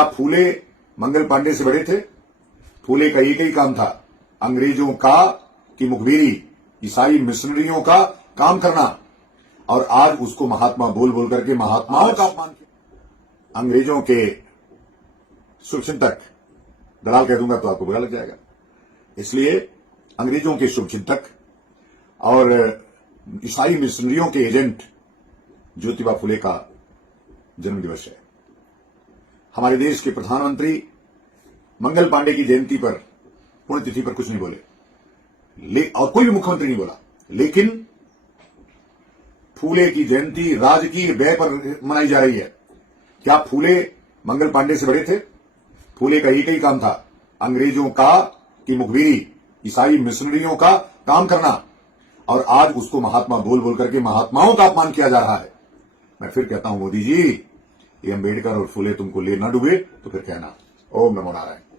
क्या फूले मंगल पांडे से बड़े थे? फूले का एक ही काम था, अंग्रेजों का की मुखबिरी, ईसाई मिशनरियों का काम करना, और आज उसको महात्मा बोल बोल करके महात्माओं का अपमान किया। अंग्रेजों के शुभचिंतक, दलाल कह दूंगा तो आपको बुरा लग जाएगा, इसलिए अंग्रेजों के शुभचिंतक और ईसाई मिशनरियों के एजेंट ज्योतिबा फुले का जन्मदिवस है। हमारे देश के प्रधानमंत्री मंगल पांडे की जयंती पर, पुण्यतिथि पर कुछ नहीं बोले, और कोई भी मुख्यमंत्री नहीं बोला, लेकिन फूले की जयंती राजकीय व्यय पर मनाई जा रही है। क्या फूले मंगल पांडे से बड़े थे? फूले का एक ही काम था, अंग्रेजों का की मुखबिरी, ईसाई मिशनरियों का काम करना, और आज उसको महात्मा बोल बोल करके महात्माओं का अपमान किया जा रहा है। मैं फिर कहता हूं मोदी जी, ये अंबेडकर और फुले तुमको ले न डूबे तो फिर कहना। ओम नमो नारायण।